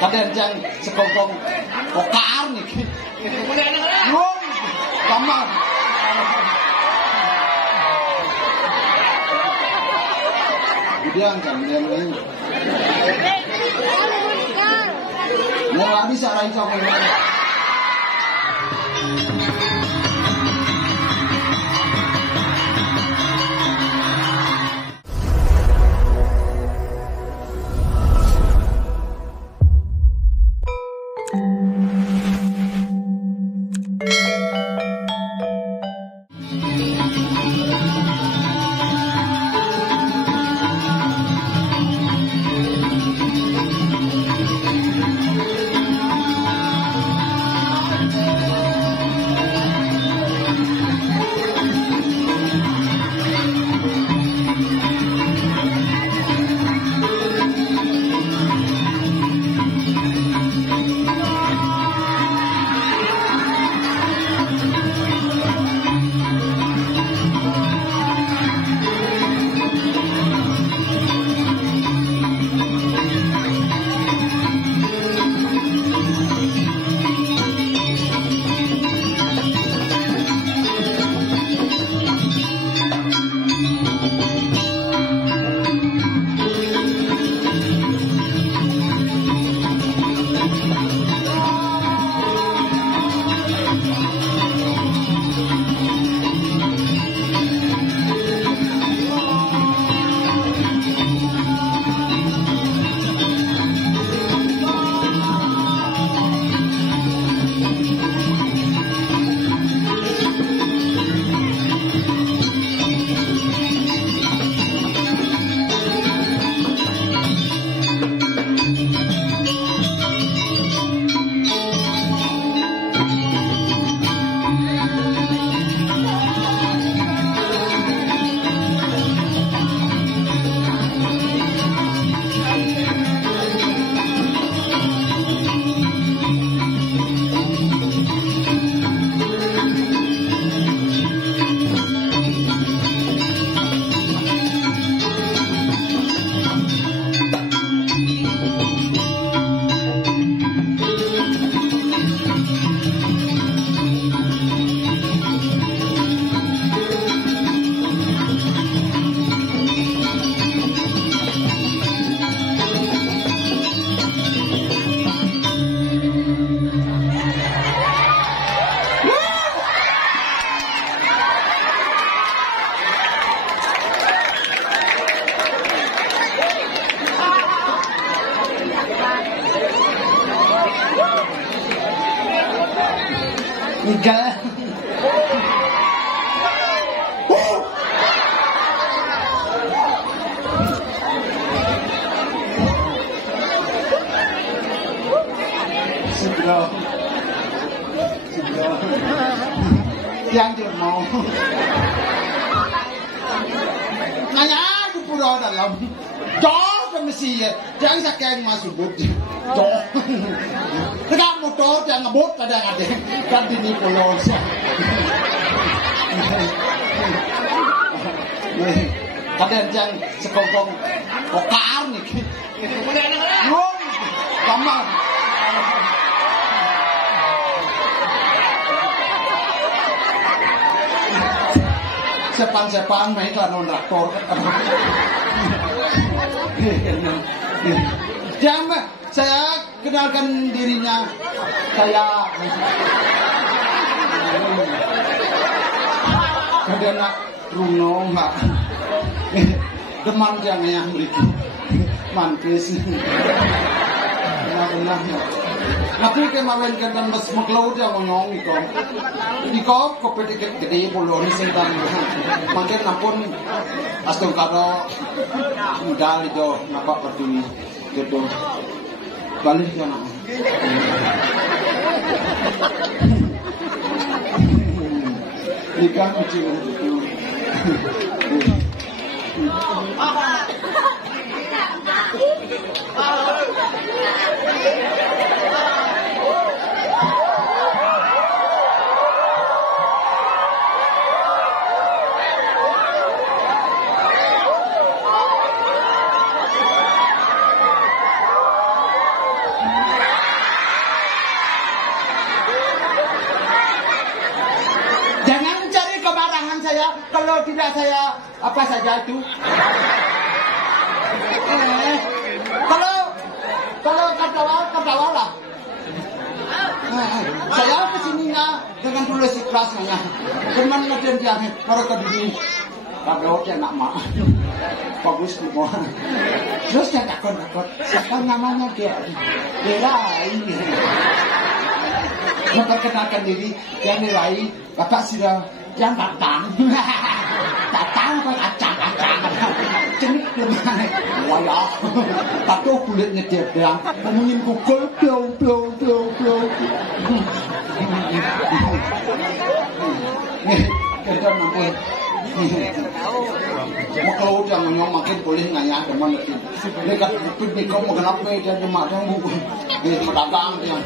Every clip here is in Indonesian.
Kadang jang sekongkong kokar nih. Wong, kamar. Dia kan dia ini. Mau lagi sarai cokong. Enggak. Sudah. Yang dia mau. Nanya di pulau dalam. Jauh ke Mesir, jangan sakit masuk bukti. Jauh. Tegak motor jangan ngebut kadang-kadang kan di pulau. Kadang jangan sekongkong kokar nih. Wong, kamar. Sepan-sepan main kan traktor. Jangan, saya kenalkan dirinya. Saya kadang nak runong nggak. Deman jangan yang berikin mankis. Benar-benar. Nanti kemarin kan mas maklau dia ngonyong ikop kopi gede puluh ni sentan. Makin nampun astung kado modal itu nampak berdiri gitu. Balik ya nak. Ikan kecil itu. kalau tidak saya apa saja itu. Kalau katawa lah. Saya kesininya dengan tulus ikhlasnya. Cuman ngeden dia mereka di kalau dia nak mak bagus semua. Terus saya takut siapa namanya dia ini. Memperkenalkan diri yang nilai bapak sudah yang datang. Datang apa kacang jenik gimana wayah tato kulitnya dia bilang ngomongin Google blow nih kerja nampun kalau dia ngomong makin boleh nanya teman lagi dekat itu kau mau kenapa dia cuma dia mau dagang dia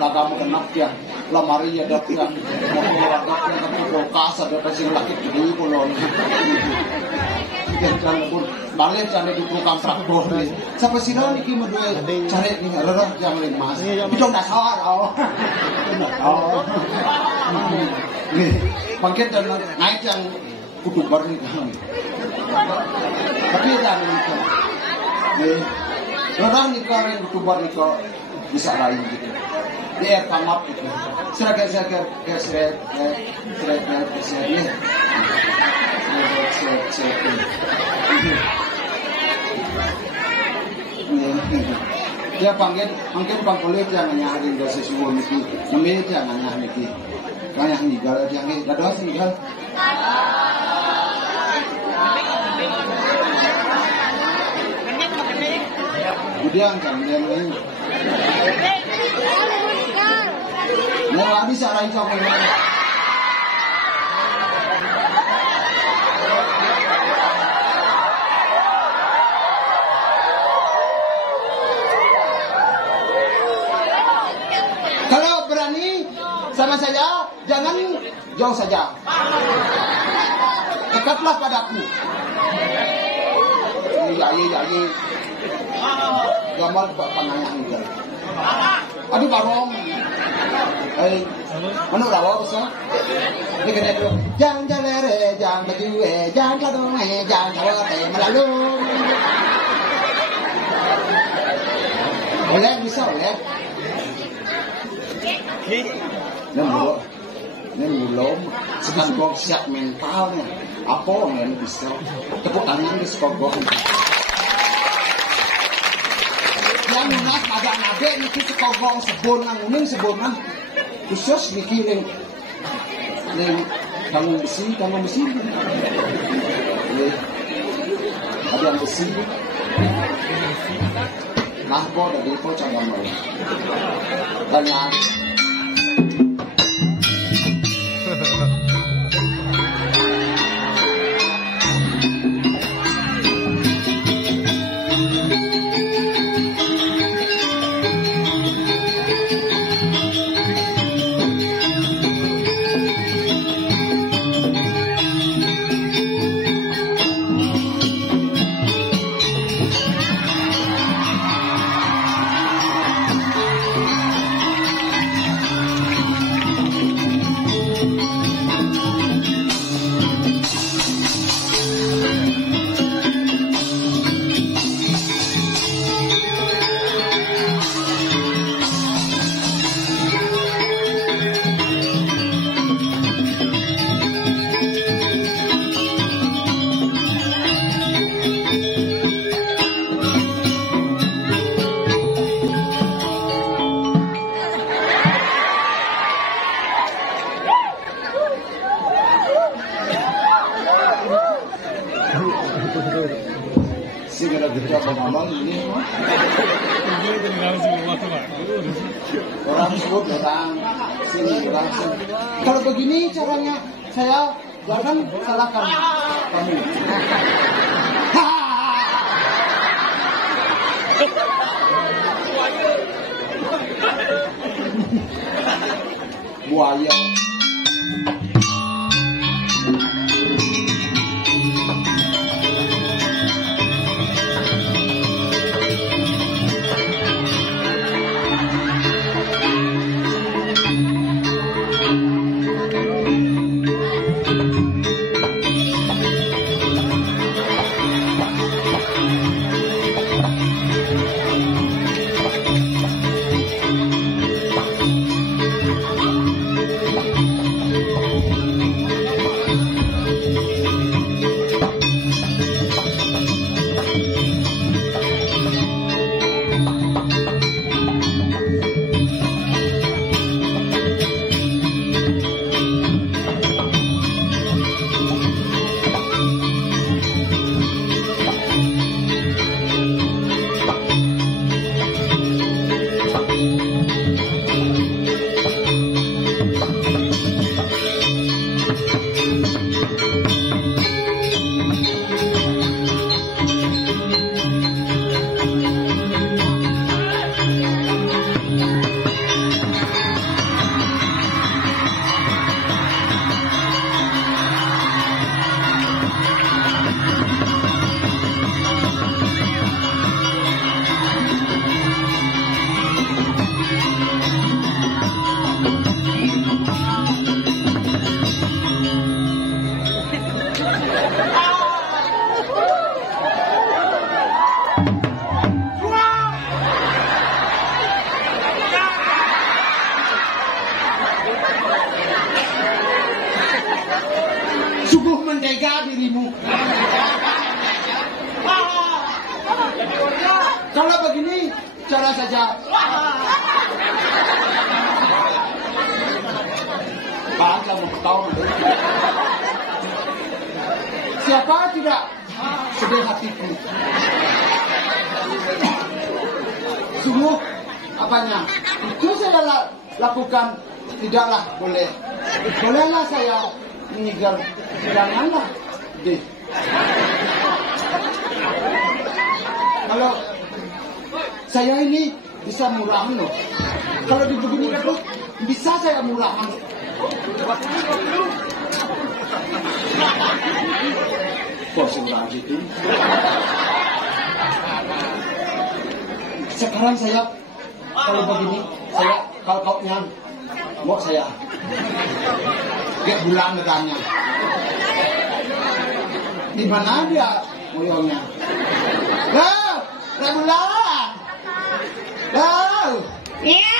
dagang mau kenapa dia lamari ada dia mau dagang tapi kulkas ada pasti laki gini pulon dia jangan pun balik cari di tukang traktor nih sampai sini niki mau cari nih rara yang lain mas itu nggak salah bangkit dan naik yang kutubar nih tapi jangan nih rara nikah yang kutubar nikah bisa lain gitu dia kamap gitu seragam dia panggil pangkulit yang nyari dosis semua niki namanya jangan nyari niki kayak ninggal yang ini ada dosis ninggal kemudian kan yang ini mau habis arahin sama ini sama saya, jangan jauh saja. Dekatlah padaku. Iya. Gambar panayang juga. Aduh barong. Mana rawa bisa? Ini kena dulu. Jangan jalere, jangan berdua, jangan kadung, jangan kawate melalu. Boleh bisa boleh. Ini belum sedang gok siap mentalnya apa yang bisa tepuk tangan di skogok yang munas agak nade niki skogok sebon nguning sebonan khusus dikirim ning bangun besi ada yang besi nah bo dari po coba mau banyak Kalau begini caranya saya jangan salahkan kamu. Buaya. cara saja. Baca mau tahu. Siapa tidak sedih hatiku? Sungguh apanya? Itu saya lakukan, tidaklah boleh. Bolehlah saya meninggal, janganlah deh. Kalau saya ini bisa murahan loh. Kalau begini itu bisa saya murahan. Kok semurah gitu? Sekarang saya kalau begini, saya kalau kaunya mau saya get bulan datangnya. Di mana dia muyongnya? Lah, bulan. Lah. Iya.